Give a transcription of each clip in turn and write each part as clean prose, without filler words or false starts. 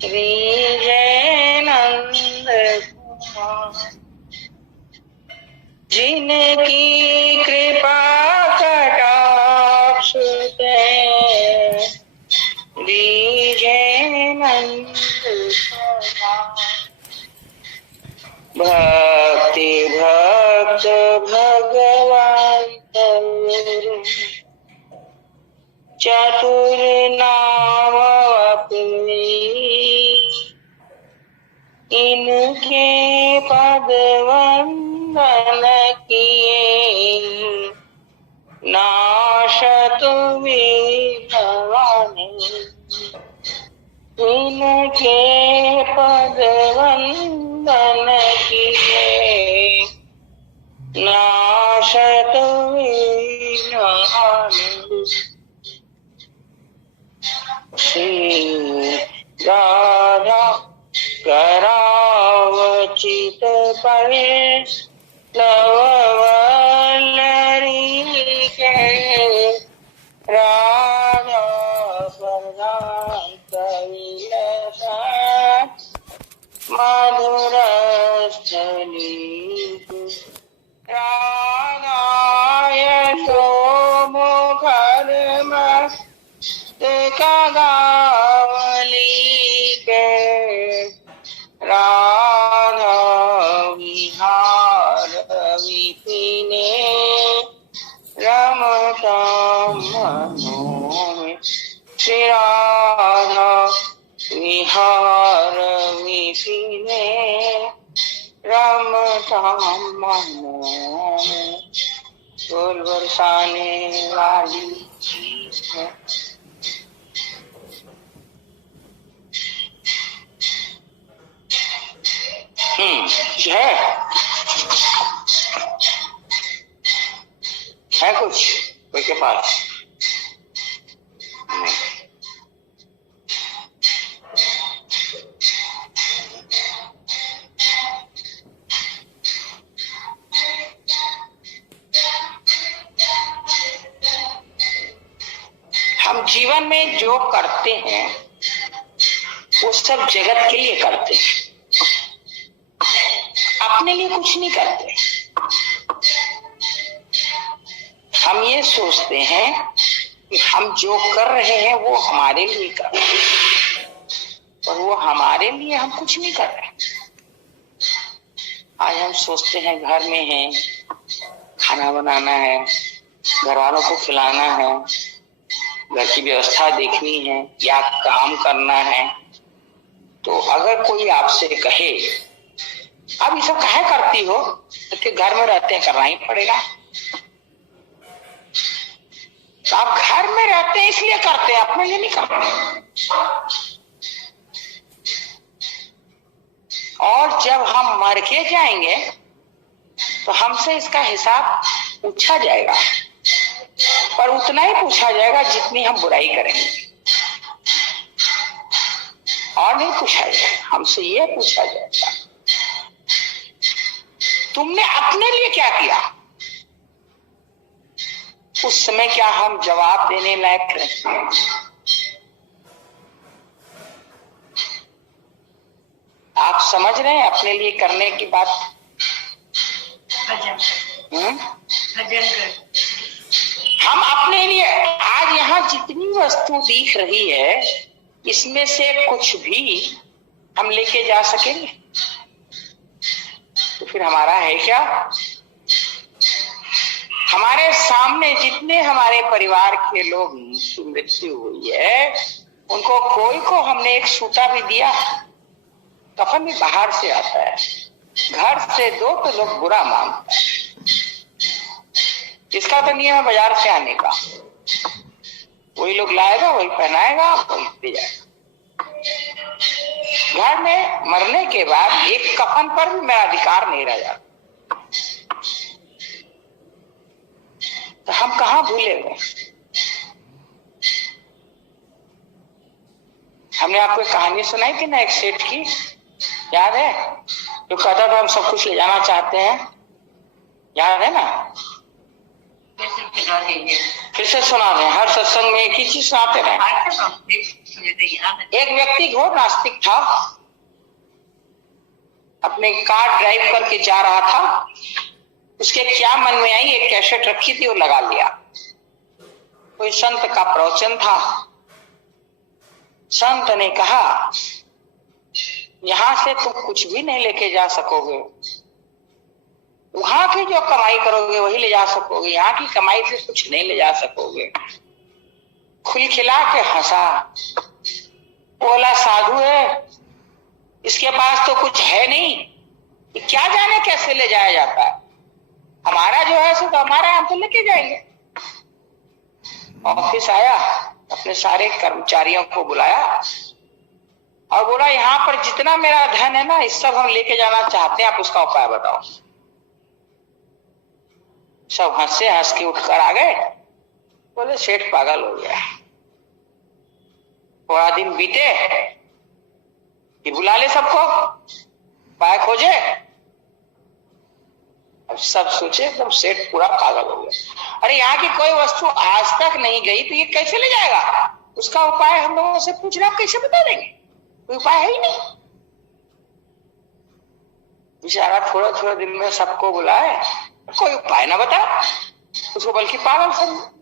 विजय नंद कुमार, जिनकी कृपा कटाक्ष विजय नंद कुमार। भक्ति भक्त भगवान चतुर नाम अपनी, इनके पद वंदन किए नाशत विघ्नानि। इनके पद वंदन किए नाशत विघ्नानि। श्री राधा करावचित परे लववल्लरी के राधा प्रदान कैलस मधुर स्थली। राधा यशोमुखर मस्तक गावली के राधा विहार विपिने रमता मनो में। श्री राधा विहार विपिने रमता मनो में। ढोल बरसाने वाली चीज है। है कुछ कोई के पास? नहीं। हम जीवन में जो करते हैं वो सब जगत के लिए करते हैं, अपने लिए कुछ नहीं करते। हम ये सोचते हैं कि हम जो कर रहे हैं वो हमारे लिए कर रहे हैं, और वो हमारे लिए हम कुछ नहीं कर रहे। आज हम सोचते हैं घर में हैं, खाना बनाना है, घर वालों को खिलाना है, घर की व्यवस्था देखनी है या काम करना है। तो अगर कोई आपसे कहे अब ये सब काहे करती हो, तो घर में रहते हैं करना ही पड़ेगा। तो आप घर में रहते हैं इसलिए करते हैं, अपने लिए नहीं करते। और जब हम मर के जाएंगे तो हमसे इसका हिसाब पूछा जाएगा, पर उतना ही पूछा जाएगा जितनी हम बुराई करेंगे, और नहीं पूछा जाएगा। हमसे ये पूछा जाएगा तुमने अपने लिए क्या किया। उस समय क्या हम जवाब देने लायक रहते हैं? आप समझ रहे हैं अपने लिए करने की बात? हम अपने लिए आज यहाँ जितनी वस्तु दिख रही है इसमें से कुछ भी हम लेके जा सकेंगे? तो फिर हमारा है क्या? हमारे सामने जितने हमारे परिवार के लोग की मृत्यु हुई है उनको कोई को हमने एक सूता भी दिया? कफन भी बाहर से आता है, घर से दो तो लोग बुरा मानते हैं। इसका तो नियम है बाजार से आने का, वही लोग लाएगा, वही पहनाएगा, वही दे जाएगा। घर में मरने के बाद एक कफन पर भी मेरा अधिकार नहीं रह जाता। तो हम कहाँ भूले हुए? हमने आपको एक कहानी सुनाई थी ना, एक सेठ की, याद है? जो कहता था हम सब कुछ ले जाना चाहते हैं, याद है ना? फिर से सुना दें, हर सत्संग में एक ही चीज सुनाते रहे। एक व्यक्ति घोर नास्तिक था, अपने कार ड्राइव करके जा रहा था, उसके क्या मन में आई, एक कैसेट रखी थी और लगा लिया। कोई संत का प्रवचन था। संत ने कहा, यहां से तुम कुछ भी नहीं लेके जा सकोगे, वहां की जो कमाई करोगे वही ले जा सकोगे, यहाँ की कमाई से कुछ नहीं ले जा सकोगे। खुलखिला के हंसा, बोला साधु है, इसके पास तो कुछ है नहीं, क्या जाने कैसे ले जाया जाता है, हमारा जो है सो तो हमारा, हम तो लेके जाएंगे। ऑफिस आया, अपने सारे कर्मचारियों को बुलाया और बोला, यहाँ पर जितना मेरा धन है ना, इस सब हम लेके जाना चाहते हैं, आप उसका उपाय बताओ। सब हंस के उठकर आ गए, बोले सेठ पागल हो गया। थोड़ा दिन बीते कि बुला ले सबको, उपाय खोजे। अब सब सोचे एकदम सेठ पूरा पागल हो गया। अरे यहाँ की कोई वस्तु आज तक नहीं गई तो ये कैसे ले जाएगा, उसका उपाय हम लोगों से पूछ रहे, आप कैसे बता देंगे, कोई उपाय है ही नहीं। बेचारा थोड़ा थोड़ा दिन में सबको बुलाए, कोई उपाय ना बता, उसको बल्कि पागल समझे।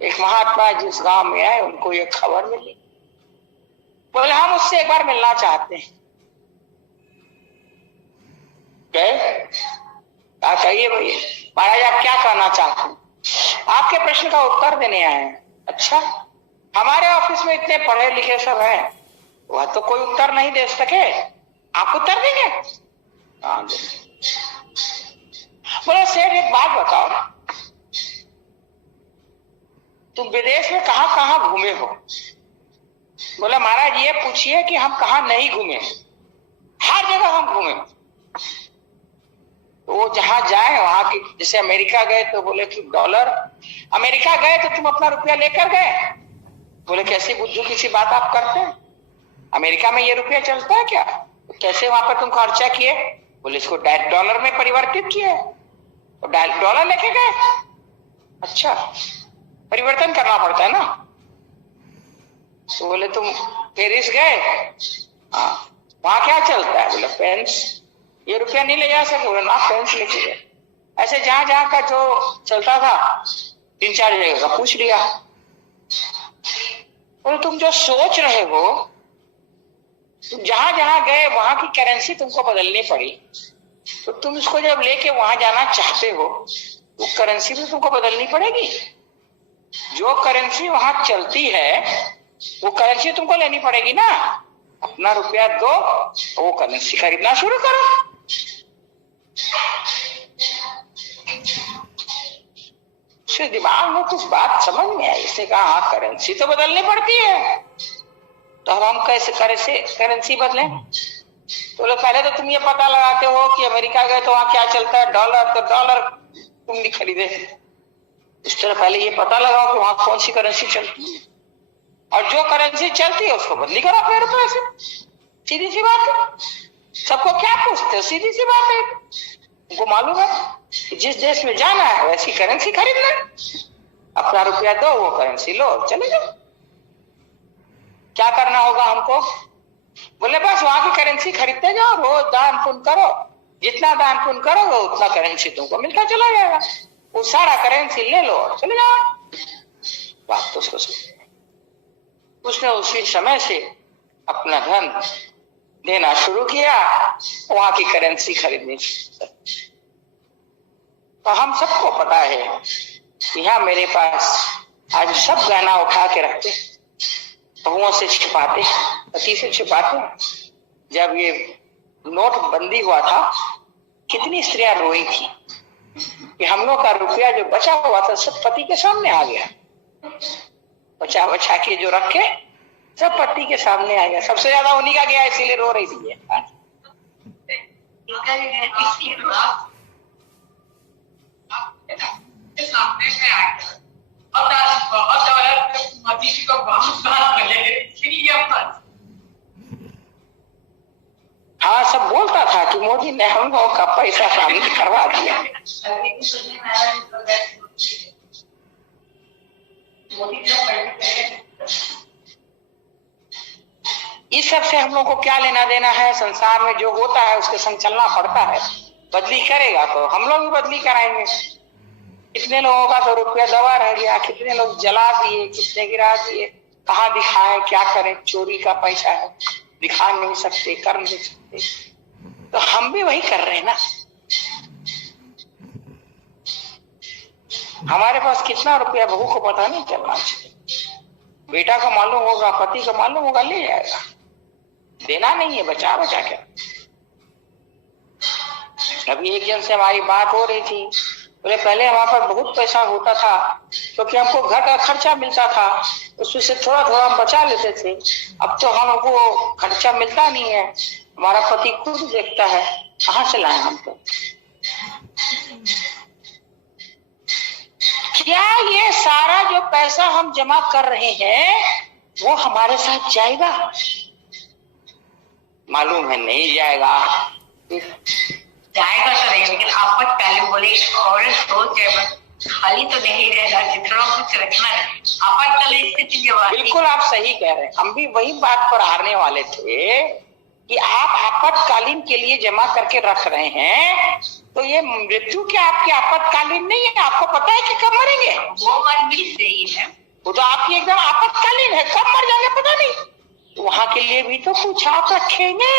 एक महात्मा जिस गांव में आए, उनको ये खबर मिली, बोले हम उससे एक बार मिलना चाहते हैं। क्या कहिए भैया, महाराज आप क्या कहना चाहते हैं? आपके प्रश्न का उत्तर देने आए हैं। अच्छा, हमारे ऑफिस में इतने पढ़े लिखे सब हैं, वह तो कोई उत्तर नहीं दे सके, आप उत्तर देंगे? हाँ देंगे। बोले सेठ एक बात बताओ, तुम विदेश में कहां कहां घूमे हो? बोला महाराज ये पूछिए कि हम कहां नहीं घूमे, हर जगह हम घूमे। तो वो जहां जाए वहां की, जैसे अमेरिका गए तो बोले कि $, अमेरिका गए तो तुम अपना रुपया लेकर गए? बोले कैसी बुद्धू की सी बात आप करते हैं, अमेरिका में ये रुपया चलता है क्या? तो कैसे वहां पर तुम खर्चा किए? बोले इसको $, में परिवर्तित किए और $, लेके गए। अच्छा, परिवर्तन करना पड़ता है ना। तो बोले तुम पेरिस गए, हाँ वहां क्या चलता है? बोले पेंस, ये रुपया नहीं ले जा सके? बोले ना, पेंस लेके गए। ऐसे जहां जहां का जो चलता था 3-4 जगह का पूछ लिया। बोले तुम जो सोच रहे हो, तुम जहां जहां गए वहां की करेंसी तुमको बदलनी पड़ी, तो तुम इसको जब लेके वहां जाना चाहते हो, वो करेंसी भी तुमको बदलनी पड़ेगी। जो करेंसी वहां चलती है वो करेंसी तुमको लेनी पड़ेगी ना। अपना रुपया दो, वो करेंसी खरीदना शुरू करो। उसके दिमाग में कुछ बात समझ में आई, इसने कहा हाँ करेंसी तो बदलनी पड़ती है, तो अब हम कैसे करेंसी बदलें? तो पहले तो तुम ये पता लगाते हो कि अमेरिका गए तो वहां क्या चलता है, $, तो $, तुम नहीं खरीदे। इस तरह पहले ये पता लगाओ कि वहां कौन सी करेंसी चलती है, और जो करेंसी चलती है उसको बदली करो अपने रुपए से। सीधी सी बात है। सबको क्या पूछते हो, सीधी सी बात है। उनको मालूम है कि जिस देश में जाना है वैसी करेंसी खरीदना, अपना रुपया दो, वो करेंसी लो, चले जाओ। क्या करना होगा हमको? बोले बस वहां की करेंसी खरीदते जाओ, रोज दान पुण्य करो, जितना दान पुण्य करोगे उतना करेंसी तुमको मिलता चला जाएगा, वो सारा करेंसी ले लो और चले जाओ। बात तो सोचो। उसने उसी समय से अपना धन देना शुरू किया, वहां की करेंसी खरीदनी। तो हम सबको पता है, यहाँ मेरे पास आज सब गहना उठा के रखते, बहुओं से छिपाते, पति से छिपाते। जब ये नोटबंदी हुआ था, कितनी स्त्रियां रोई थी कि हम लोग का रुपया जो बचा हुआ था सब पति के सामने आ गया, बचा बचा के जो रखे सब पति के सामने आ गया। सबसे ज्यादा उन्हीं का गया, इसीलिए रो रही थी। हाँ, सब बोलता था कि मोदी ने हम लोगों का पैसा सामने करवा दिया। इस सब से हम लोग को क्या लेना देना है? संसार में जो होता है उसके संग चलना पड़ता है। बदली करेगा तो हम लोग भी बदली कराएंगे। कितने लोगों का तो रुपया दबा रह गया, कितने लोग जला दिए, कितने गिरा दिए। कहाँ दिखाएं, क्या करें? चोरी का पैसा है, दिखा नहीं सकते, कर नहीं सकते। तो हम भी वही कर रहे हैं ना। हमारे पास कितना रुपया बहू को पता नहीं चलना चाहिए। बेटा को मालूम होगा, पति को मालूम होगा, ले जाएगा। देना नहीं है, बचा बचा के। अभी एक जन से हमारी बात हो रही थी, बोले पहले हमारे पास बहुत पैसा होता था क्योंकि हमको घर का खर्चा मिलता था, उसमें से थोड़ा थोड़ा हम बचा लेते थे। अब तो हमको खर्चा मिलता नहीं है, हमारा पति खुद देखता है, कहाँ से लाए हम? तो क्या ये सारा जो पैसा हम जमा कर रहे हैं वो हमारे साथ जाएगा? मालूम है नहीं जाएगा। जाएगा तो नहीं, लेकिन आपातकालीन बोले और सोच है, खाली तो नहीं रहना, जितना कुछ रखना है। आपातकालीन स्थिति जब आती, बिल्कुल आप सही कह रहे हैं। हम भी वही बात पर हारने वाले थे कि आप आपातकालीन के लिए जमा करके रख रहे हैं, तो ये मृत्यु क्या आपकी आपातकालीन नहीं है? आपको पता है कि कब मरेंगे? वो बात भी सही है, वो तो आपकी एकदम आपातकालीन है, कब मर जाएंगे पता नहीं। वहां के लिए भी तो कुछ आप रखेंगे।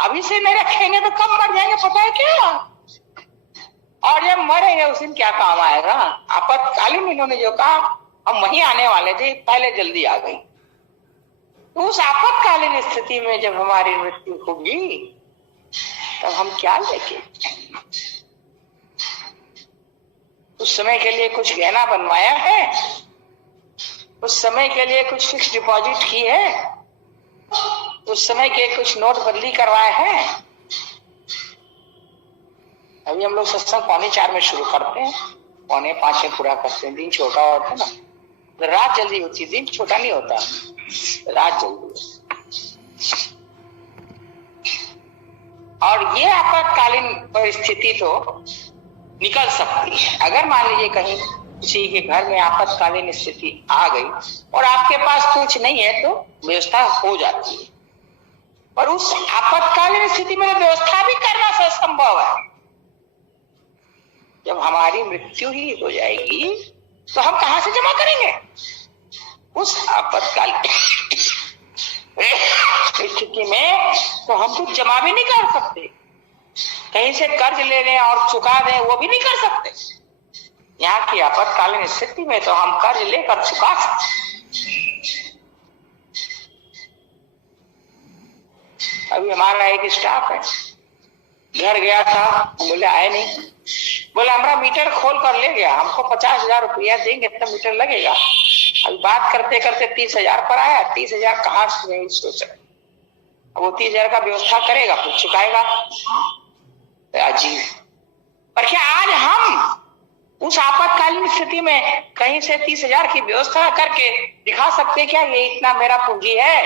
अभी से नहीं रखेंगे तो कब मर जाएंगे पता है क्या? और जब मरेंगे उस दिन क्या काम आएगा? आपातकालीन इन्होंने जो कहा, हम वहीं आने वाले थे, पहले जल्दी आ गई। तो उस आपातकालीन स्थिति में जब हमारी मृत्यु होगी तब हम क्या लेके? उस समय के लिए कुछ गहना बनवाया है? उस समय के लिए कुछ फिक्स डिपॉजिट की है? उस समय के कुछ नोट बदली करवाए हैं? अभी हम लोग सत्संग 3:45 में शुरू करते हैं, 4:45 में पूरा करते हैं। दिन छोटा होता है ना, तो रात जल्दी होती है। दिन छोटा नहीं होता, रात जल्दी। और ये आपातकालीन परिस्थिति तो निकल सकती है। अगर मान लीजिए कहीं किसी के घर में आपातकालीन स्थिति आ गई और आपके पास कुछ नहीं है तो व्यवस्था हो जाती है, पर उस आपातकालीन स्थिति में व्यवस्था भी करना असंभव है। जब हमारी मृत्यु ही हो जाएगी तो हम कहां से जमा करेंगे? उस आपातकालीन स्थिति में तो हम कुछ जमा भी नहीं कर सकते। कहीं से कर्ज ले लें और चुका दें, वो भी नहीं कर सकते। यहाँ की आपातकालीन स्थिति में तो हम कर्ज लेकर चुका सकते। अभी हमारा एक स्टाफ है, घर गया था, बोले आए नहीं, बोले हमारा मीटर खोल कर ले गया, हमको 50,000 रुपया देंगे, इतना मीटर लगेगा। अभी बात करते करते 30,000 पर आया। 30,000 कहाँ से नहीं सोच रहे। अब वो 30,000 का व्यवस्था करेगा फिर चुकाएगा। अजीब। पर क्या आज हम उस आपातकालीन स्थिति में कहीं से 30,000 की व्यवस्था करके दिखा सकते हैं क्या ये इतना मेरा पूंजी है,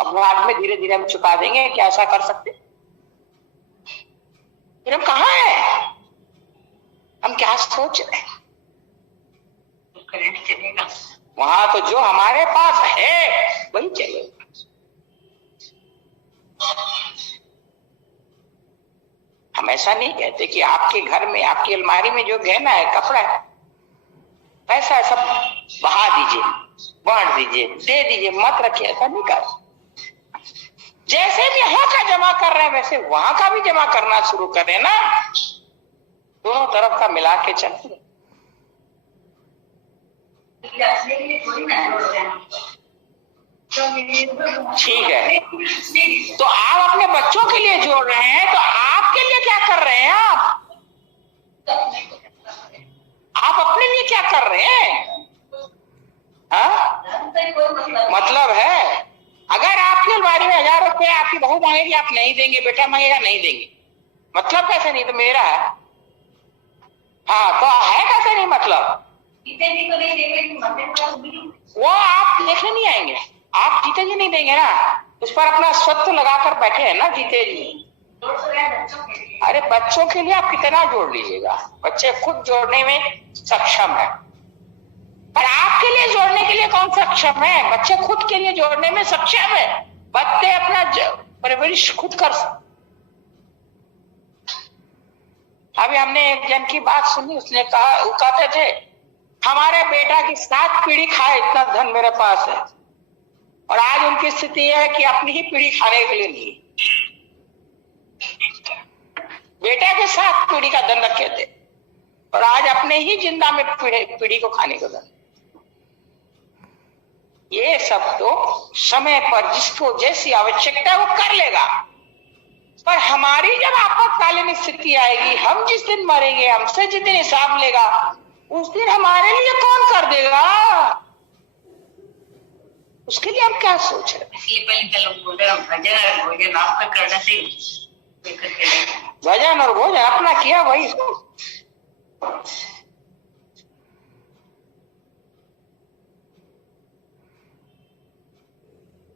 अब बाद में धीरे धीरे हम चुका देंगे? क्या ऐसा कर सकते? फिर हम कहाँ है? हम क्या सोच रहे हैं? करंट चलेगा वहां तो जो हमारे पास है वही चलेगा। हम ऐसा नहीं कहते कि आपके घर में, आपकी अलमारी में जो गहना है, कपड़ा है, पैसा है, सब बहा दीजिए, बांट दीजिए, दे दीजिए, मत रखिए। ऐसा नहीं कर। जैसे भी यहाँ का जमा कर रहे हैं वैसे वहां का भी जमा करना शुरू करें ना, दोनों तरफ का मिला के चलेंगे। ठीक है, तो आप अपने बच्चों के लिए जोड़ रहे हैं, तो आपके लिए क्या कर रहे हैं? आप अपने लिए क्या कर रहे हैं? मतलब है, अगर आपकी अलमारी में 1,000 रुपए आपकी बहू मांगेगी, आप नहीं देंगे, बेटा मांगेगा नहीं देंगे, मतलब कैसे नहीं? तो मेरा है। हाँ, तो है कैसे नहीं मतलब? वो आप देखने नहीं आएंगे, आप जीते जी नहीं देंगे ना, उस पर अपना स्वत्व लगाकर बैठे हैं ना जीते जी। अरे बच्चों के लिए आप कितना जोड़ लीजिएगा? बच्चे खुद जोड़ने में सक्षम है। पर आपके लिए जोड़ने के लिए कौन सक्षम है? बच्चे खुद के लिए जोड़ने में सक्षम है। बच्चे अपना परवरिश खुद कर सकते। अभी हमने एक जन की बात सुनी, उसने कहा, वो कहते थे हमारे बेटा की 7 पीढ़ी खाए इतना धन मेरे पास है, और आज उनकी स्थिति है कि अपनी ही पीढ़ी खाने के लिए नहीं। बेटा के 7 पीढ़ी का धन रखे थे और आज अपने ही जिंदा में पीढ़ी को खाने को धन। ये सब तो समय पर जिसको जैसी आवश्यकता है वो कर लेगा, पर हमारी जब आपातकालीन स्थिति आएगी, हम जिस दिन मरेंगे, हमसे जिस दिन हिसाब लेगा, उस दिन हमारे लिए कौन कर देगा? उसके लिए हम क्या सोच रहे? इसलिए पहले के लोग बोल रहे हैं भजन और भोजन आपका करना चाहिए। भजन और भोजन अपना किया वही।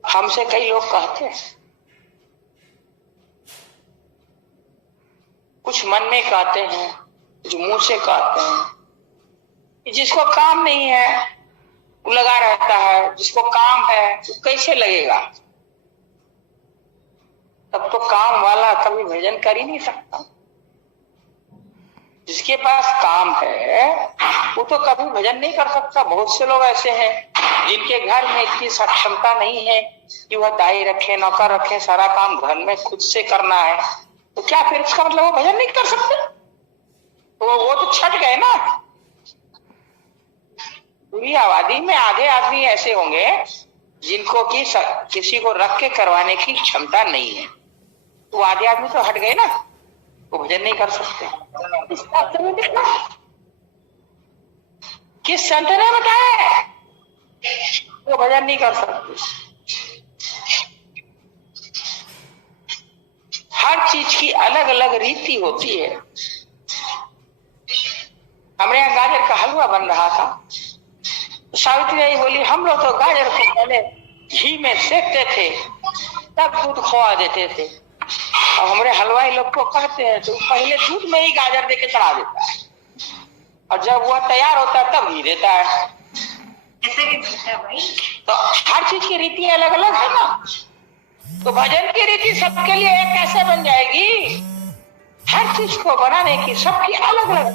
हमसे कई लोग कहते हैं, कुछ मन में कहते हैं, कुछ मुंह से कहते हैं। जिसको काम नहीं है वो लगा रहता है, जिसको काम है वो कैसे लगेगा? तब तो काम वाला कभी भजन कर ही नहीं सकता। जिसके पास काम है वो तो कभी भजन नहीं कर सकता। बहुत से लोग ऐसे हैं जिनके घर में इतनी सक्षमता नहीं है कि वह दाई रखे, नौकर रखे, सारा काम घर में खुद से करना है, तो क्या फिर इसका मतलब वो भजन नहीं कर सकते? तो वो तो छट गए ना। पूरी आबादी में आधे आदमी ऐसे होंगे जिनको कि किसी को रख के करवाने की क्षमता नहीं है, तो आधे आदमी तो हट गए ना, वो भजन नहीं कर सकते। किस संत ने बताया वो भजन नहीं कर सकते? हर चीज की अलग अलग रीति होती है। हमारे यहाँ गाजर का हलवा बन रहा था, सावित्री जी बोली हम लोग तो गाजर को पहले घी में सेकते थे, तब दूध खोआ देते थे। और हमारे हलवाई लोग को कहते हैं तो पहले दूध में ही गाजर देके चढ़ा देता है, और जब वह तैयार होता है तब घी देता है। ऐसे भी बनता है भाई। तो हर चीज की रीति अलग अलग है ना। तो भजन की रीति सबके लिए एक कैसे बन जाएगी? हर चीज को बनाने की सबकी अलग अलग।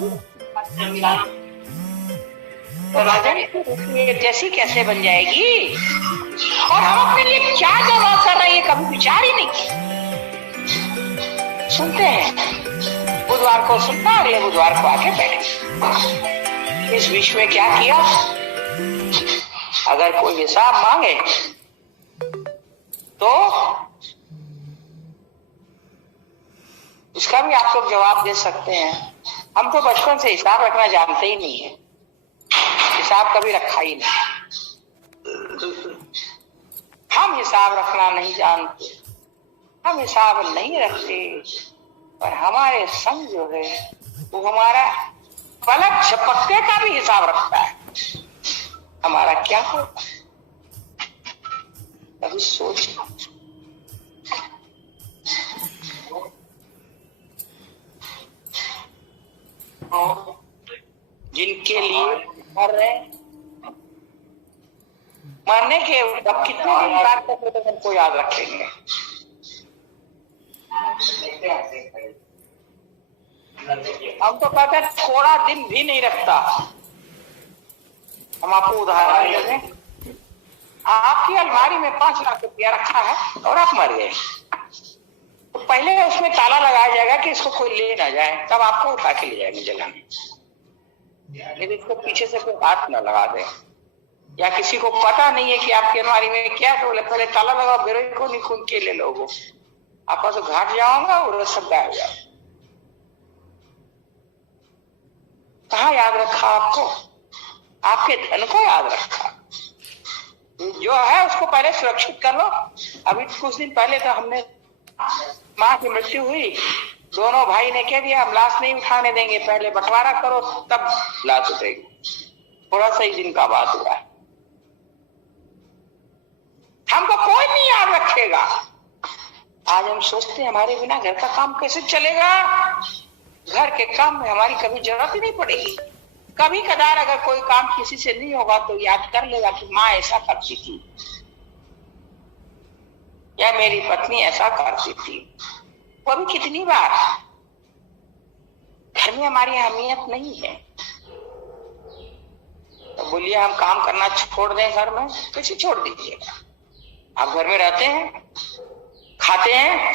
तो भजन की रीति जैसी कैसे बन जाएगी? और हम अपने लिए क्या जमा कर रहे हैं कभी विचार ही नहीं किया। सुनते हैं, बुधवार को सुनना, अगले बुधवार को आके बैठे। इस विश्व में क्या किया? अगर कोई हिसाब मांगे तो उसका भी आप लोग जवाब दे सकते हैं। हम तो बचपन से हिसाब रखना जानते ही नहीं है, हिसाब कभी रखा ही नहीं। हम हिसाब रखना नहीं जानते, हम हिसाब नहीं रखते, पर हमारे संग जो है वो हमारा पलक झपकते का भी हिसाब रखता है। हमारा क्या होगा कभी सोच। जिनके लिए मर रहे, मरने के अब कितने दिन बाद तक उनको याद रखेंगे? हम तो कहते हैं थोड़ा दिन भी नहीं रखता। हम आपको उदाहरण दे दें, आपकी अलमारी में 5 लाख रुपया रखा है और आप मर गए, तो पहले उसमें ताला लगाया जाएगा कि इसको कोई ले ना जाए, तब आपको उठा के ले जाएंगे जलाने। यदि इसको पीछे से कोई हाथ न लगा दे, या किसी को पता नहीं है कि आपकी अलमारी में क्या, तो बोले पहले ताला लगाओ, बेरोई को नहीं खून के ले लोगो, आपका तो घाट जाऊंगा और सब गायब जाओ। कहाँ याद रखा आपको? आपके धन को याद रखा। जो है उसको पहले सुरक्षित कर लो। अभी कुछ दिन पहले तो हमने माँ की मृत्यु हुई, दोनों भाई ने कह दिया हम लाश नहीं उठाने देंगे, पहले बंटवारा करो तब लाश उठेगी। थोड़ा सा ही दिन का बात हुआ है, हमको कोई नहीं याद रखेगा। आज हम सोचते हैं हमारे बिना घर का काम कैसे चलेगा, घर के काम में हमारी कभी जरूरत ही नहीं पड़ेगी, कभी कदार अगर कोई काम किसी से नहीं होगा तो याद कर लेगा कि माँ ऐसा करती थी या मेरी पत्नी ऐसा करती थी। वो भी कितनी बार। घर में हमारी अहमियत नहीं है तो बोलिए हम काम करना छोड़ दें घर में? कैसे छोड़ दीजिएगा? आप घर में रहते हैं, खाते हैं,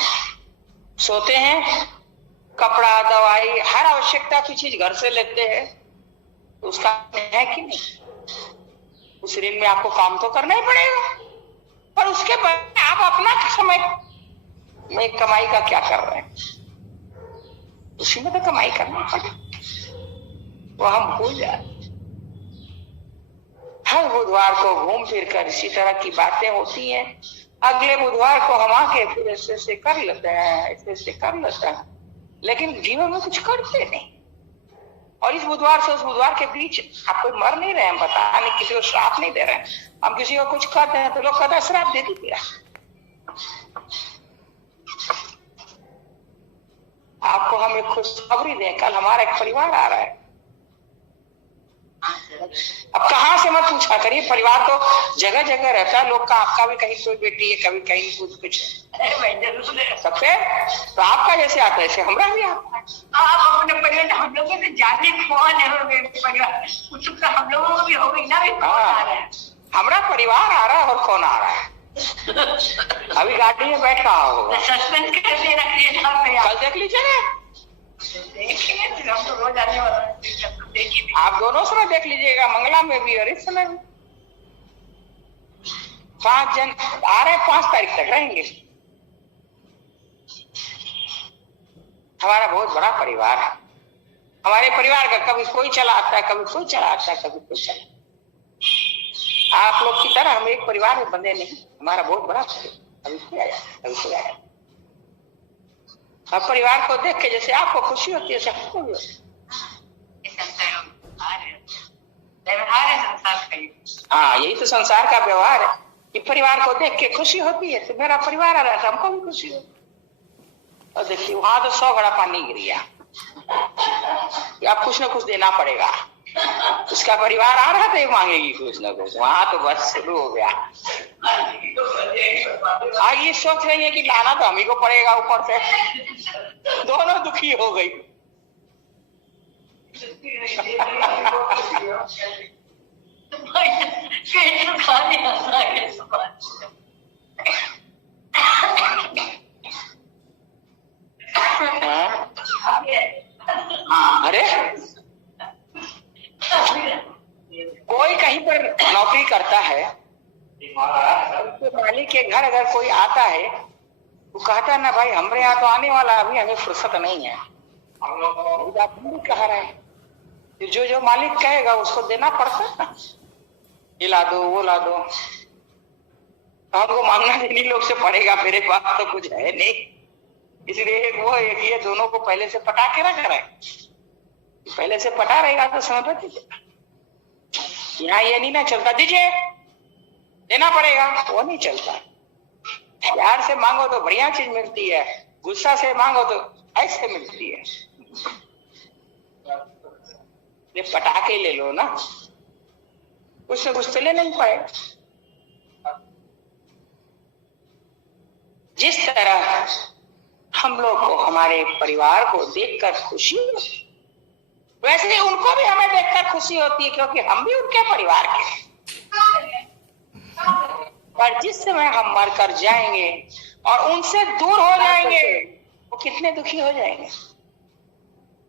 सोते हैं, कपड़ा, दवाई, हर आवश्यकता की चीज घर से लेते हैं, तो उसका है कि नहीं? उस ऋण में आपको काम तो करना ही पड़ेगा। पर उसके बाद आप अपना समय में कमाई का क्या कर रहे हैं? उसी में तो कमाई करना पड़ेगा। वो हम भूल जाए। हर बुधवार को घूम फिर कर इसी तरह की बातें होती हैं। अगले बुधवार को हम आके फिर ऐसे कर लेते हैं, ऐसे कर लेते हैं, लेकिन जीवन में कुछ करते नहीं। और इस बुधवार से उस बुधवार के बीच आप कोई मर नहीं रहे हैं, बता नहीं, किसी को श्राप नहीं दे रहे हैं। हम किसी को कुछ कहते हैं तो लोग कहते हैं श्राप दे दीजिए। आपको हम एक खुशखबरी दें, कल हमारा एक परिवार आ रहा है। अब कहाँ से मत पूछा करिए, परिवार तो जगह जगह रहता है लोग का। आपका भी कहीं कोई बेटी है, कभी कहीं कुछ सबसे, तो आपका जैसे आता है ऐसे हमारा भी आता है। आप अपने परिवार, हम लोगों से ज्यादा कौन है परिवार, उत्सुकता हम लोगों को भी हो गई ना। हमारा परिवार आ रहा है और कौन आ रहा है? अभी गाड़ी में बैठ रहा होगा, सस्पेंस करके रख लिया। कल देख लीजिएगा, हम तो रोज आने वाला है। आप दोनों समय देख लीजिएगा, मंगला में भी और इस समय भी। 5 जन आ रहे हैं, 5 तारीख तक रहेंगे। हमारा बहुत बड़ा परिवार है। हमारे परिवार का कभी कोई चला आता है, कभी कोई चला आता है, कभी कोई चला। आप लोग की तरह हम एक परिवार में बंधे नहीं। हमारा बहुत बड़ा परिवार, कभी कोई आया, कभी कोई आया। अब परिवार को देख के जैसे आपको खुशी होती है, सबको भी होती है। हाँ, यही तो संसार का व्यवहार है कि परिवार को देख के खुशी होती है। तो मेरा परिवार आ रहा था, हमको भी खुशी हो। और देखिए वहां तो 100 घड़ा पानी गिर गया। आप कुछ ना कुछ देना पड़ेगा। उसका परिवार आ रहा था, ये मांगेगी कुछ ना कुछ। वहां तो बस शुरू हो गया। आज ये सोच रही है कि लाना तो हम ही को पड़ेगा ऊपर से। दोनों दुखी हो गई। अरे कोई कहीं पर नौकरी करता है, उसके मालिक के घर अगर कोई आता है वो कहता है ना भाई हमारे यहाँ तो आने वाला, अभी हमें फुर्सत नहीं है। आप भी कह रहे हैं, जो जो मालिक कहेगा उसको देना पड़ता है ना। ये ला दो, वो ला दो, हमको मांगना इन्हीं लोग से पड़ेगा। मेरे पास तो कुछ है नहीं, इसलिए एक वो एक ये दोनों को पहले से पटा के रख रहे हैं। पहले से पटा रहेगा तो समय पर दीजिएगा। यहाँ ये नहीं ना चलता, दीजिए देना पड़ेगा, वो नहीं चलता। प्यार से मांगो तो बढ़िया चीज मिलती है, गुस्सा से मांगो तो ऐसे मिलती है। ये पटाखे ले लो ना, कुछ न कुछ तो ले नहीं पाए। जिस तरह हम लोग को हमारे परिवार को देखकर खुशी होती, वैसे उनको भी हमें देखकर खुशी होती है, क्योंकि हम भी उनके परिवार के हैं। पर जिस समय हम मरकर जाएंगे और उनसे दूर हो जाएंगे, वो कितने दुखी हो जाएंगे।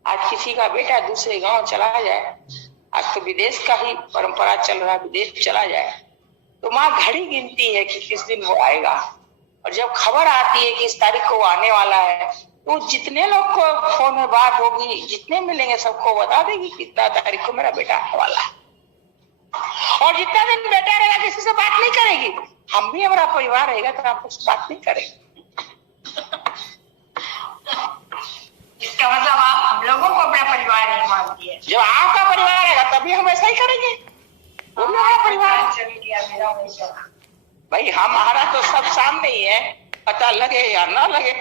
आज किसी का बेटा दूसरे गांव चला जाए, आज तो विदेश का ही परंपरा चल रहा है, विदेश चला जाए तो माँ घड़ी गिनती है कि किस दिन वो आएगा। और जब खबर आती है कि इस तारीख को वो आने वाला है, तो जितने लोग को फोन में बात होगी, जितने मिलेंगे सबको बता देगी कितना तारीख को मेरा बेटा आने वाला है। और जितना दिन बेटा रहेगा किसी से बात नहीं करेगी। हम भी, हमारा परिवार रहेगा तो आप कुछ बात नहीं करेंगे। इसका मतलब आप हम लोगों को अपना परिवार नहीं मानती है। जब आपका परिवार रहेगा तभी हम ऐसा ही करेंगे। वो मेरा परिवार चल गया मेरा वैसा। भाई हमारा तो सब सामने ही है, पता लगे या ना लगे,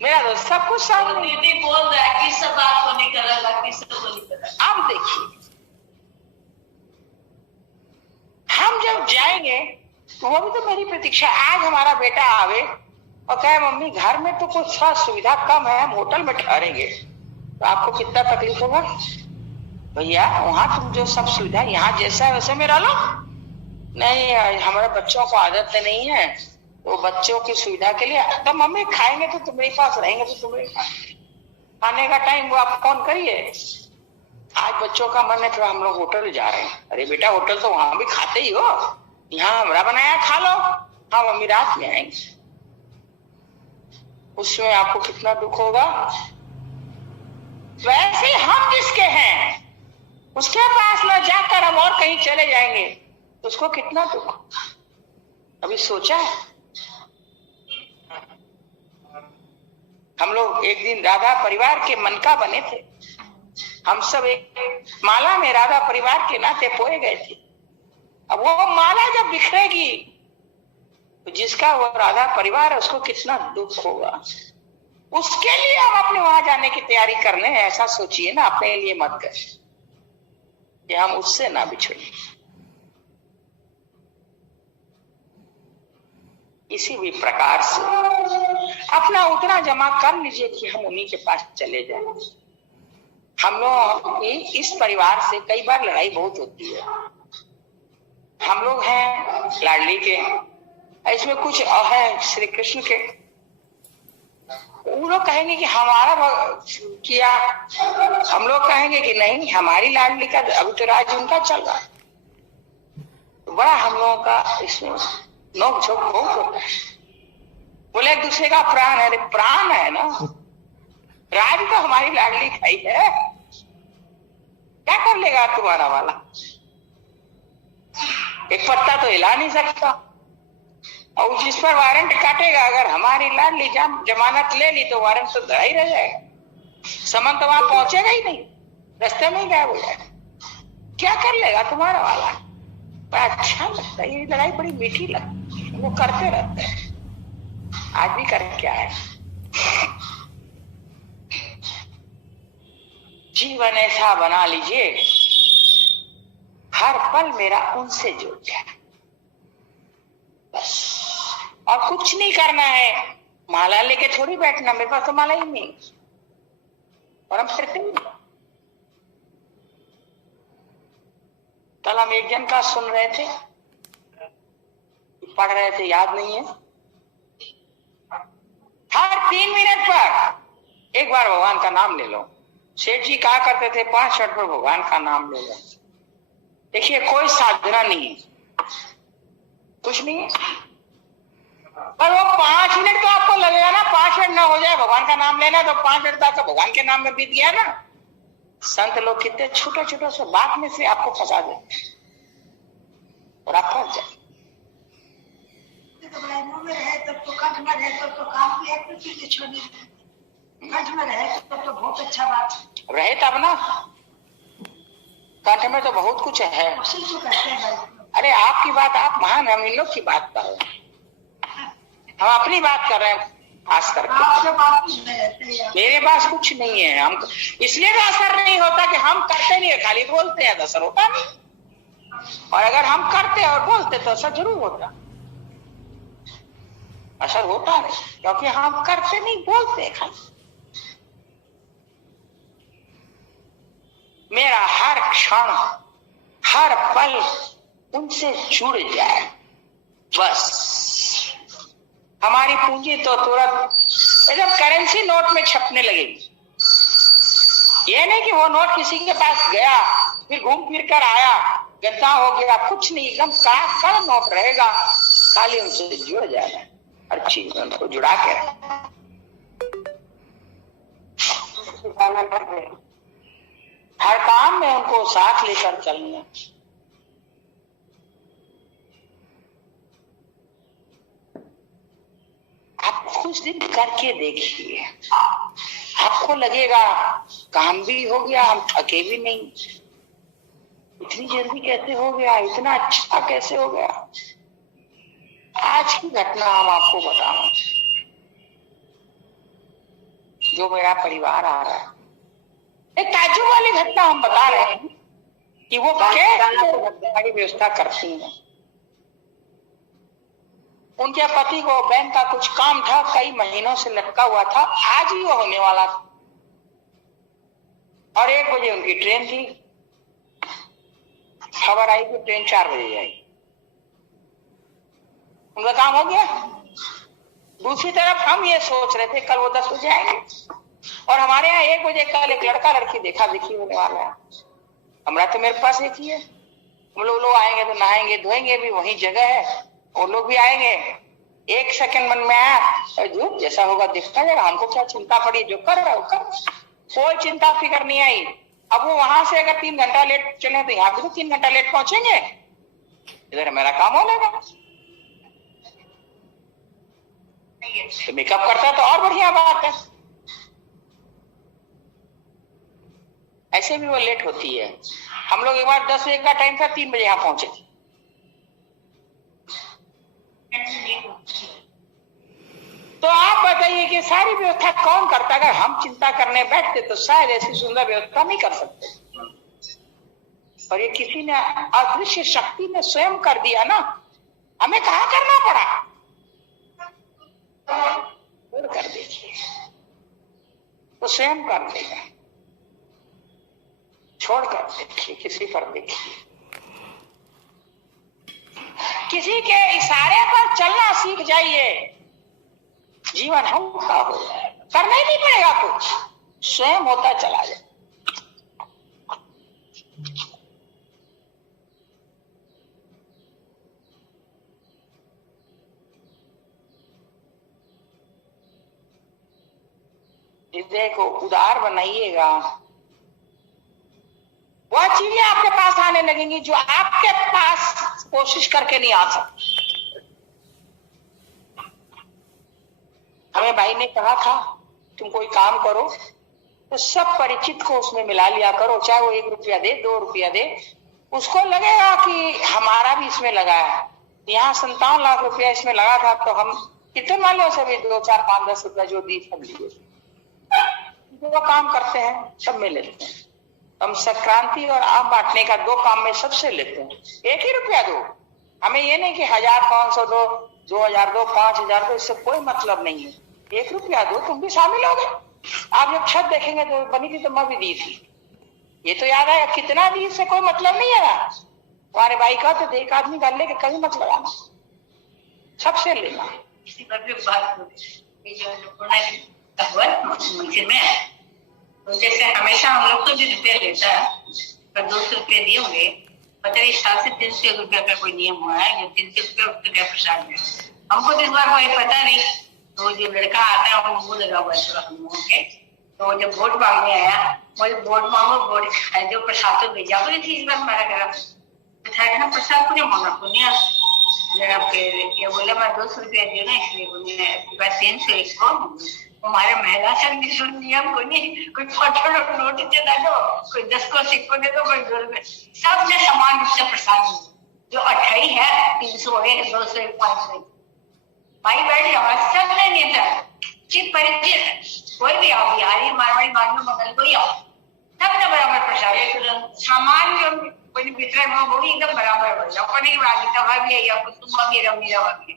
मेरा तो सब कुछ सामने। दीदी बोल रहा है कि सब बात को नहीं कर रहा, कि सब को नहीं कर रहा। अब देखिए हम जब जाएंगे तो वो भी तो मेरी प्रतीक्षा। आज हमारा बेटा आवे और कहे मम्मी घर में तो कुछ सुविधा कम है, हम होटल में ठहरेंगे, तो आपको कितना तकलीफ होगा? भैया वहां तुम जो सब सुविधा यहाँ जैसा है वैसे में रह लो। नहीं हमारे बच्चों को आदत नहीं है, तो बच्चों की सुविधा के लिए तो मम्मी खाएंगे तो तुम्हारे पास रहेंगे, तो तुम्हारे खाने का टाइम वो आप फोन करिए। आज बच्चों का मन है तो हम लोग होटल जा रहे हैं। अरे बेटा होटल तो वहां भी खाते ही हो, यहाँ हमारा बनाया खा लो। हाँ मम्मी रात में आएंगे। उसमें आपको कितना दुख होगा? वैसे हम जिसके हैं उसके पास न जाकर हम और कहीं चले जाएंगे, उसको कितना दुख। अभी सोचा है? हम लोग एक दिन राधा परिवार के मनका बने थे। हम सब एक माला में राधा परिवार के नाते पोए गए थे। अब वो माला जब बिखरेगी तो जिसका वो राधा परिवार है उसको कितना दुख होगा। उसके लिए हम अपने वहां जाने की तैयारी करने हैं, ऐसा सोचिए ना। अपने लिए मत करें कि हम उससे ना बिछड़े। इसी भी प्रकार से अपना उतना जमा कर लीजिए कि हम उन्हीं के पास चले जाएं। हम लोग इस परिवार से कई बार लड़ाई बहुत होती है। हम लोग हैं लाडली के, इसमें कुछ है श्री कृष्ण के। वो लोग कहेंगे कि हमारा किया, हम लोग कहेंगे कि नहीं हमारी लाडली का, अभी तो राज्य उनका चल रहा है। तो बड़ा हम लोगों का इसमें नोक झोंक बहुत होता है। बोले एक दूसरे का प्राण है। अरे प्राण है ना, राज तो हमारी लाडली का ही है, क्या कर लेगा तुम्हारा वाला? एक पत्ता तो हिला नहीं सकता। और जिस पर वारंट काटेगा, अगर हमारी लाडली जमानत ले ली तो वारंट तो धरा ही रह जाएगा। समन तो वहां पहुंचेगा ही नहीं, रास्ते में ही गायब हो जाएगा। क्या कर लेगा तुम्हारा वाला? बड़ा अच्छा लगता है, ये लड़ाई बड़ी मीठी लगती है, वो करते रहते हैं। आज भी कर क्या है, जीवन ऐसा बना लीजिए हर पल मेरा उनसे जुड़ जाए, बस। और कुछ नहीं करना है। माला लेके थोड़ी बैठना, मेरे पास तो माला ही नहीं, और हम फिरते ही। कल हम एक जन का सुन रहे थे, पढ़ रहे थे, याद नहीं है। हर 3 मिनट पर एक बार भगवान का नाम ले लो। सेठ जी कहा करते थे 5 मिनट पर भगवान का नाम ले लो। देखिए कोई साधना नहीं है, कुछ नहीं है, पर वो 5 मिनट तो आपको लगेगा ना। 5 मिनट ना हो जाए भगवान का नाम लेना तो 5 मिनट तक भगवान के नाम में बीत गया ना। संत लोग कितने छोटे छोटे से बात में से आपको फंसा देते और आप फंस जाए। में रहे तब तो कंठ में रहे तब तो काम की एक चीज छोड़ी, कंठ में रहे तब तो बहुत अच्छा बात रहे तब ना। कंठ में तो बहुत कुछ है। उसी को कहते हैं। अरे आपकी बात आप महान, हम इन लोग की बात कर रहे हैं, हम अपनी बात कर रहे हैं। खास करके आपके पास कुछ नहीं रहते, मेरे पास कुछ नहीं है। हम इसलिए तो असर नहीं होता कि हम करते नहीं, खाली बोलते हैं तो असर होता नहीं। और अगर हम करते और बोलते तो असर जरूर होता। असर होता नहीं क्योंकि हम करते नहीं, बोलते खाली। मेरा हर क्षण हर पल उनसे जुड़ जाए, बस। हमारी पूंजी तो तुरंत जब करेंसी नोट में छपने लगेगी। ये नहीं कि वो नोट किसी के पास गया फिर घूम फिर कर आया, गद्दा हो गया, कुछ नहीं। एकदम कड़ा नोट रहेगा, खाली उनसे जुड़ जाएगा। हर चीज में उनको जुड़ा के हर काम में उनको साथ लेकर चलना। आप कुछ दिन करके देखिए, आपको लगेगा काम भी हो गया, हम थके भी नहीं। इतनी जल्दी कैसे हो गया, इतना अच्छा कैसे हो गया। आज की घटना हम आपको बताऊं, जो मेरा परिवार आ रहा है, एक ताज्जुब वाली घटना हम बता रहे हैं कि वो कैसे गाड़ी व्यवस्था करती हैं। उनके पति को बैंक का कुछ काम था, कई महीनों से लटका हुआ था, आज ही वो होने वाला था और 1 बजे उनकी ट्रेन थी। खबर आई कि ट्रेन 4 बजे आई। उनका काम हो गया। दूसरी तरफ हम ये सोच रहे थे कल वो 10 बजे आएंगे और हमारे यहाँ 1 बजे कल एक लड़का लड़की देखा देखी होने वाला है। कमरा तो मेरे पास एक ही है। हम लोग आएंगे तो नहाएंगे धोएंगे भी, वही जगह है, वो लोग भी आएंगे। 1 सेकंड मन में आया, जो जैसा होगा देखता जाएगा, हमको क्या चिंता पड़ी, जो कर रहा है कर। कोई चिंता फिक्र नहीं आई। अब वो वहां से अगर 3 घंटा लेट चले तो यहाँ भी तो 3 घंटा लेट पहुंचेंगे, इधर मेरा काम हो जाएगा। तो मेकअप करता तो और बढ़िया बात है। ऐसे भी वो लेट होती है। हम लोग एक बार 10 बजे का टाइम था, 3 बजे यहाँ पहुंचे थे। तो आप बताइए कि सारी व्यवस्था कौन करता? अगर हम चिंता करने बैठते तो शायद ऐसी सुंदर व्यवस्था नहीं कर सकते, और ये किसी ने अदृश्य शक्ति ने स्वयं कर दिया ना। हमें कहाँ करना पड़ा? और कर दीजिए तो स्वयं कर देगा। छोड़कर देखिए, किसी पर देखिए, किसी के इशारे पर चलना सीख जाइए, जीवन हल्का हो जाएगा। करना ही नहीं पड़ेगा कुछ, स्वयं होता चला जाए। हृदय को उदार बनाइएगा, वह चीजें आपके पास आने लगेंगी जो आपके पास कोशिश करके नहीं आ सकती। हमें भाई ने कहा था तुम कोई काम करो तो सब परिचित को उसमें मिला लिया करो, चाहे वो 1 रुपया दे 2 रुपया दे, उसको लगेगा कि हमारा भी इसमें लगा है। यहाँ 57 लाख रुपया इसमें लगा था, तो हम कितने मान लो सभी 2, 4, 5, 10 रुपया जो दी सब लिए। जो वो काम करते हैं सब में लेते हैं। हम संक्रांति और आम बांटने का 2 काम में सबसे लेते हैं। 1 ही रुपया दो, हमें ये नहीं कि 1000, 500 दो, 2000 दो, 5000 दो, इससे कोई मतलब नहीं है। 1 रुपया दो, तुम भी शामिल हो गए। आप जब छत देखेंगे तो बनी थी तो मैं भी दी थी, ये तो याद आया। कितना दी इससे कोई मतलब नहीं है। तुम्हारे भाई का तो 1 आदमी का लेके कभी मत लगाना, सबसे लेना। इसी पर भी बात होगी, जो मंदिर में तो जैसे हमेशा हम लोग तो भी रुपया लेता है, पर 200 रुपये दिए होंगे, पता नहीं 7 से 300 रुपया का कोई नियम हुआ है, जो 300 रुपया उसके प्रसाद में। हमको तो इस बार कोई पता नहीं। तो जो लड़का आता है वो मुंह लगा हुआ है हम लोगों के, तो जब वोट मांगने आया, बोले वोट मांगो, वोट जो प्रसाद तो भेजा बोली थी। इस बार मारा करा प्रसाद को नहीं मांगा पुण्य, फिर ये बोले मैं 200 रुपया दियो ना, इसलिए बोले 300 इसको। हमारे महिला संघ नियम को नहीं, कोई 5 नोट दे दो, कोई 10 को सिक्को दे दो, कोई 2 रुपये, सबने समान रूप से प्रसाद। जो 28 है 300 है, 200 500, भाई बैठ जाओ, सबने नेता चित परिचित कोई भी आओ, बिहारी मारवाड़ी मानो बगल कोई आओ, सबने बराबर प्रसाद। सामान जो कोई वितरण में वो भी एकदम बराबर हो जाओ। अपने की बात भी है या कुछ मीरा बाकी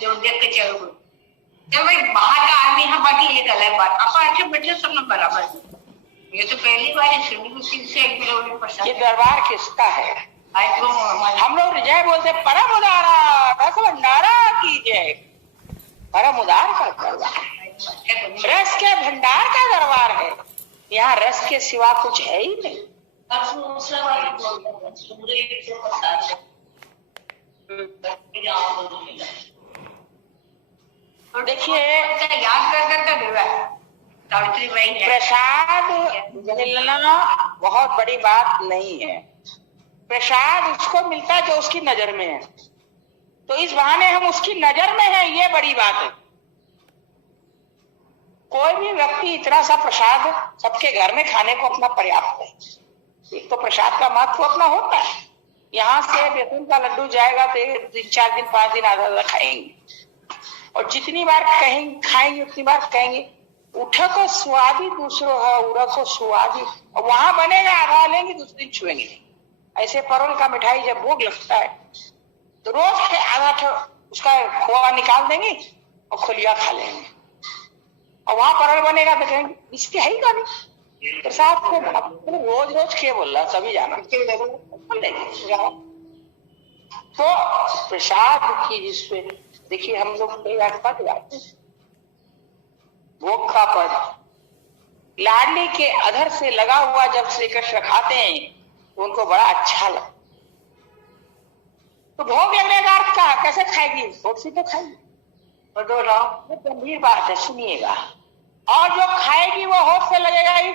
जो देख के चलो। जब भाई बाहर का आदमी है, बाकी एक अलग बात, आप अच्छे बैठे सब लोग बराबर। ये तो पहली बार सुनी कुछ से 1 किलो प्रसाद। ये दरबार किसका है? हम लोग जय बोलते परम उदारा रस भंडारा की जय। परम उदार का दरबार, रस के भंडार का दरबार है। यहाँ रस के सिवा कुछ है ही नहीं। देखिए याद कर सावित्री बाई प्रसाद मिलना बहुत बड़ी बात नहीं है। प्रसाद उसको मिलता है जो उसकी नजर में है, तो इस बहाने हम उसकी नजर में हैं, ये बड़ी बात है। कोई भी व्यक्ति इतना सा प्रसाद सबके घर में खाने को अपना पर्याप्त है। एक तो प्रसाद का महत्व अपना होता है। यहाँ से बेसन का लड्डू जाएगा तो 3, 4 दिन 5 दिन आधा खाएंगे, और जितनी बार कहेंगे खाएंगे उतनी बार कहेंगे उठा को स्वादी दूसरों है, उड़ा को स्वादी। और वहां बनेगा, आधा लेंगे दूसरे दिन छुएंगे नहीं। ऐसे परवल का मिठाई जब भोग लगता है तो रोज के आधा उसका खोआ निकाल देंगे और खोलिया खा लेंगे, और वहां परल बनेगा तो कहेंगे इसके है ही का नहीं। प्रसाद को रोज रोज के बोल रहा, सभी जाना तो प्रसाद की जिसपे देखिए हम लोग पद जाते, भोग का पद लाडली के अधर से लगा हुआ जब श्री कृष्ण खाते हैं तो उनको बड़ा अच्छा लगता। तो भोग लगने का अर्थ का कैसे खाएगी, भोग से तो खाएगी, और दो राव गंभीर बात है, सुनिएगा। और जो खाएगी वो होठ से लगेगा ही,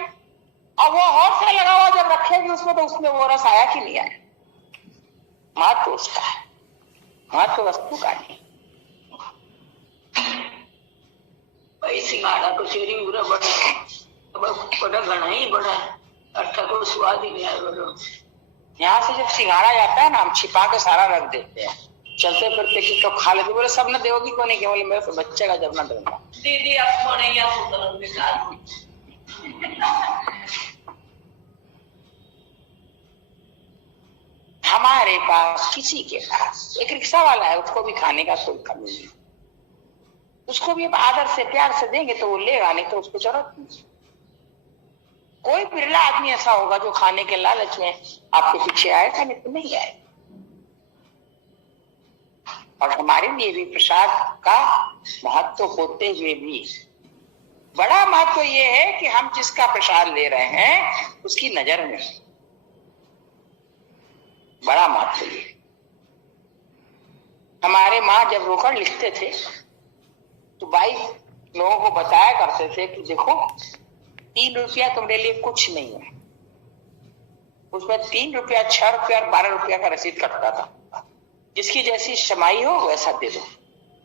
और वो होठ से लगा हुआ जब रखेगी उसमें तो उसमें वो रस आया कि नहीं आया, महत्व उसका है, महत्व वस्तु का नहीं। भाई सिंगाड़ा कचोरी पूरा बड़ा घना ही बड़ा अर्थ को स्वाद ही नहीं आया बड़ो। यहाँ से जब सिंगाड़ा जाता है ना, हम छिपा के सारा रख देते हैं, चलते फिरते कि तो खा लेते, बोले सब न देगी को नहीं, केवल मेरे को बच्चे का जब न दूंगा। दीदी आप हमारे पास किसी के पास एक रिक्शा वाला है, उसको भी खाने का कोई कमी नहीं, उसको भी अब आदर से प्यार से देंगे तो वो लेगा, नहीं तो उसको जरूरत नहीं। कोई बिरला आदमी ऐसा होगा जो खाने के लालच में आपके पीछे आएगा, नहीं तो नहीं आएगा। और हमारे लिए भी प्रसाद का महत्व होते हुए भी बड़ा महत्व ये है कि हम जिसका प्रसाद ले रहे हैं उसकी नजर में बड़ा महत्व ये। हमारे माँ जब रोकड़ लिखते थे तो बाई लोगों को बताया करते थे कि देखो 3 रुपया तुम्हारे लिए कुछ नहीं है, उसमें 3 रुपया 6 रुपया और 12 रुपया का रसीद कटता था। जिसकी जैसी समाई हो वैसा दे दो,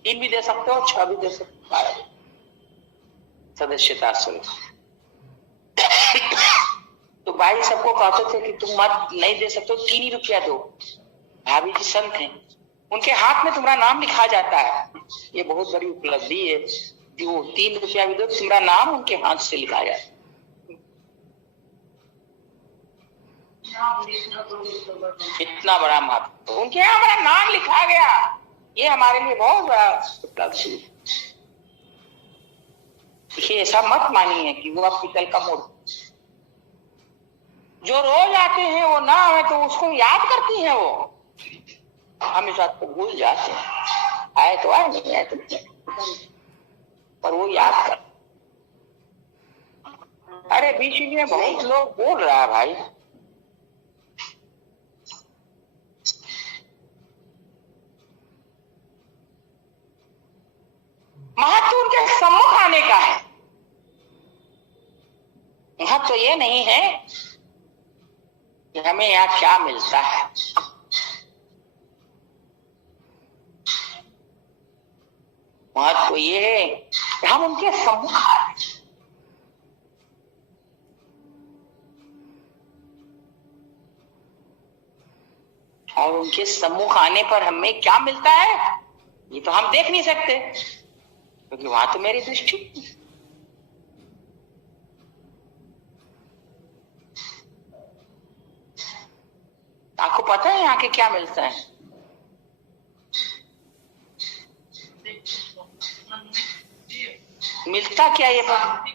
3 भी दे सकते हो, 6 भी दे सकते हो, 12 सदस्यता शुल्क। तो भाई सबको कहते थे कि तुम मत नहीं दे सकते, 3 ही रुपया दो। भाभी जी संत हैं, उनके हाथ में तुम्हारा नाम लिखा जाता है, ये बहुत बड़ी उपलब्धि है कि वो 3 रुपया भी दो, तुम्हारा नाम उनके हाथ से लिखा जाता है। इतना बड़ा महत्व, उनके यहाँ हमारा नाम लिखा गया, ये हमारे लिए बहुत बड़ा उपलब्धि है। देखिए ऐसा मत मानिए कि वो आप पीतल का मोड़, जो रोज आते हैं वो ना है तो उसको याद करती हैं, वो हम इस बात को भूल जाते हैं, आए तो आए, नहीं आए तो नहीं, पर वो याद कर। अरे बीच में बहुत लोग बोल रहा है भाई, महत्व उनके सम्मुख आने का है, महत्व ये नहीं है कि हमें यहाँ क्या मिलता है। महत्व ये है कि हम उनके सम्मुख आ रहे हैं। और उनके सम्मुख आने पर हमें क्या मिलता है ये तो हम देख नहीं सकते, क्योंकि वहां तो मेरी दृष्टि। आपको पता है यहाँ के क्या मिलता है? मिलता क्या ये पर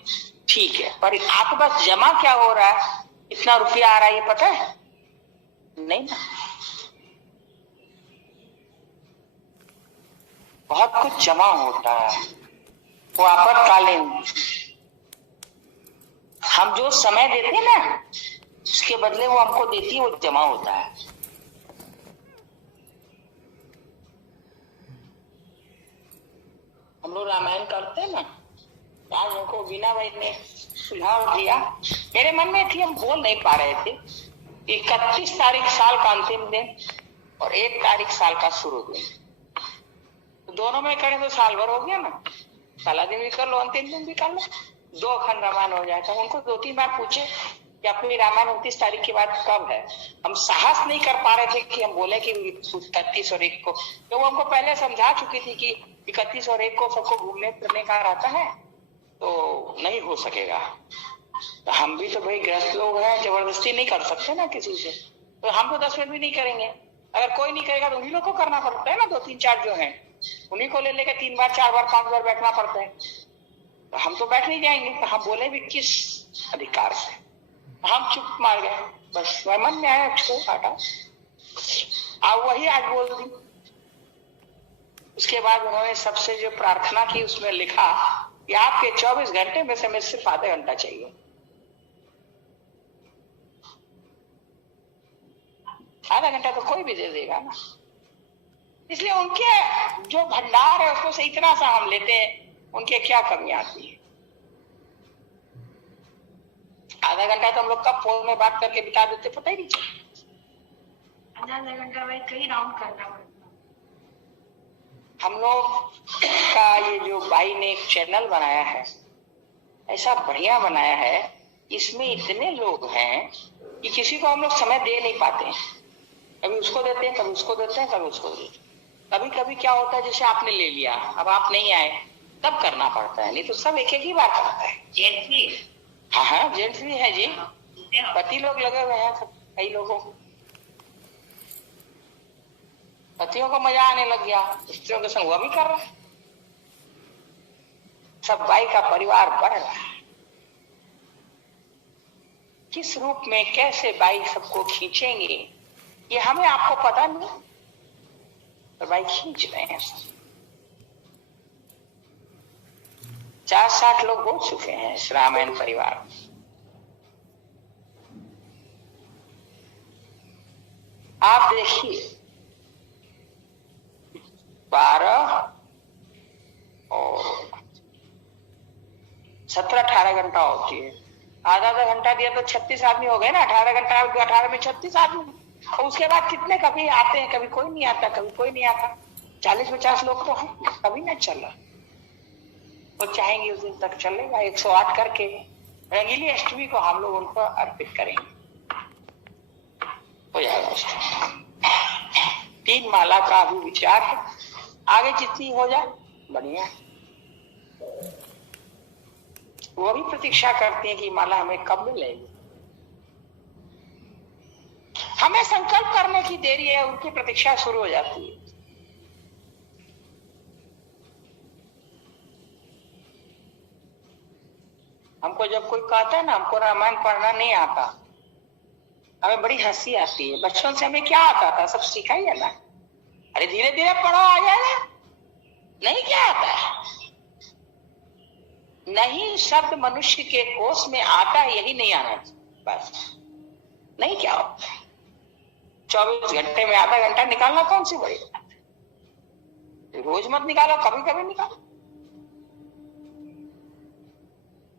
ठीक है, पर आपके पास जमा क्या हो रहा है, इतना रुपया आ रहा है, ये पता है नहीं ना। बहुत कुछ जमा होता है, वो आपातकालीन हम जो समय देते हैं ना उसके बदले वो हमको देती है, वो जमा होता है। हम लोग रामायण करते हैं ना, आज हमको बीना भाई ने सुझाव दिया, मेरे मन में थी, हम बोल नहीं पा रहे थे। 31 तारीख साल का अंतिम दिन और 1 तारीख साल का शुरू दिन, तो दोनों में करें तो साल भर हो गया ना, पहला दिन भी कर लो, अंतिम दिन भी कर लो, 2 अखंड रामायण हो जाएगा। उनको 2-3 बार पूछे कि अपनी रामायण 29 तारीख के बाद कब है, हम साहस नहीं कर पा रहे थे कि हम बोले कि 31 और 1 को, तो वो हमको पहले समझा चुकी थी कि 31 और 1 को सबको घूमने फिरने का रहता है तो नहीं हो सकेगा। तो हम भी तो भाई गृहस्थ लोग हैं, जबरदस्ती नहीं कर सकते ना किसी से, तो हम तो 10 मिनट भी नहीं करेंगे। अगर कोई नहीं करेगा तो उन्हीं लोग को करना पड़ता है ना, 2-3-4 जो हैं। उन्हीं को ले लेकर 3 बार 4 बार 5 बार बैठना पड़ता है। तो हम तो बैठ नहीं जाएंगे, तो हम बोले भी किस अधिकार से? हम चुप मार गए, बस मन में आया छोड़ हटा। अब वही आज बोल दी। उसके बाद उन्होंने सबसे जो प्रार्थना की उसमें लिखा कि आपके 24 घंटे में से हमें सिर्फ आधा घंटा चाहिए। आधा घंटा तो कोई भी दे देगा ना, इसलिए उनके जो भंडार है उसको से इतना सा हम लेते हैं, उनके क्या कमी आती है। आधा घंटा तो हम लोग कब फोन में बात करके बिता देते पता ही नहीं चलता। आधा घंटा भाई कई राउंड करना पड़ता। हम लोग का ये जो भाई ने एक चैनल बनाया है, ऐसा बढ़िया बनाया है, इसमें इतने लोग हैं कि किसी को हम लोग समय दे नहीं पाते हैं। कभी उसको देते हैं, कभी उसको देते हैं, कभी उसको देते हैं। कभी कभी क्या होता है, जैसे आपने ले लिया, अब आप नहीं आए तब करना पड़ता है, नहीं तो सब एक एक ही बार करता है। जेंट्स भी? हाँ हाँ, जेंट्स भी है जी, पति लोग लगे हुए हैं कई लोगों को। पतियों को मजा आने लग गया, स्त्रियों के संग वह भी कर रहा है। सब भाई का परिवार बढ़ रहा है। किस रूप में कैसे भाई सबको खींचेंगे ये हमें आपको पता नहीं, तो भाई खींच रहे हैं। 50-60 लोग हो चुके हैं इस रामायण परिवार। आप देखिए 12 और 17-18 घंटा होती है। आधा घंटा दिया तो 36 आदमी हो गए ना। 18 घंटा 18 में 36 आदमी। और उसके बाद कितने कभी आते हैं, कभी कोई नहीं आता, कभी कोई नहीं आता। 40-50 लोग तो हैं, कभी नहीं चल रहा। वो चाहेंगे उस दिन तक चलेगा। 108 करके रंगीली अष्टमी को हम लोग उनको अर्पित करेंगे, हो जाएगा। 3 माला का अभी विचार है, आगे जितनी हो जाए बढ़िया। वो भी प्रतीक्षा करते हैं कि माला हमें कब मिलेगी। हमें संकल्प करने की देरी है, उनकी प्रतीक्षा शुरू हो जाती है। हमको जब कोई कहता है ना हमको रामायण पढ़ना नहीं आता, हमें बड़ी हंसी आती है। बचपन से हमें क्या आता था, सब सीखा ही है ना। अरे धीरे धीरे पढ़ो, आ जाएगा। नहीं क्या आता है, नहीं शब्द मनुष्य के कोष में आता है, यही नहीं आना चाहिए बस। नहीं क्या होता है, 24 घंटे में आधा घंटा निकालना कौन सी बड़ी बात है। रोज मत निकालो, कभी कभी निकालो।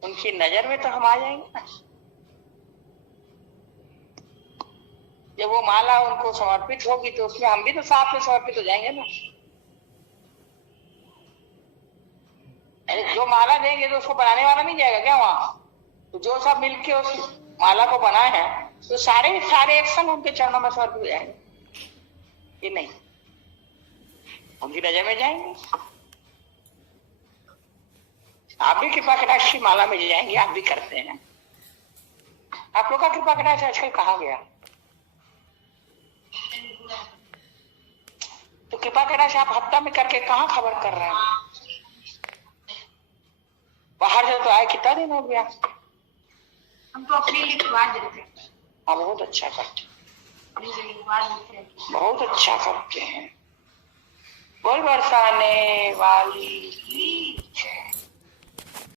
उनकी नजर में तो हम आ जाएंगे ना। जब वो माला उनको समर्पित होगी तो उसमें हम भी तो साथ में समर्पित हो जाएंगे ना। अरे जो माला देंगे तो उसको बनाने वाला नहीं जाएगा क्या वहां? तो जो सब मिलके उस माला को बनाए हैं तो सारे एक संग उनके चरणों में समर्पित हो जाएंगे। ये नहीं, उनकी नजर में जाएंगे। आप भी कृपा कटाक्ष माला में जाएंगे, आप भी करते हैं। आप लोग का कृपा कटाक्ष आजकल कहाँ गया? तो कृपा कटाक्ष आप हफ्ता में करके कहाँ खबर कर रहे हैं? बाहर से तो आए कितना दिन हो गया। हम तो अपने लिए लिखवा देते हैं। हाँ, बहुत अच्छा करते हैं, लिखवा देते हैं। बहुत अच्छा करते हैं। बोल बरसाने वाली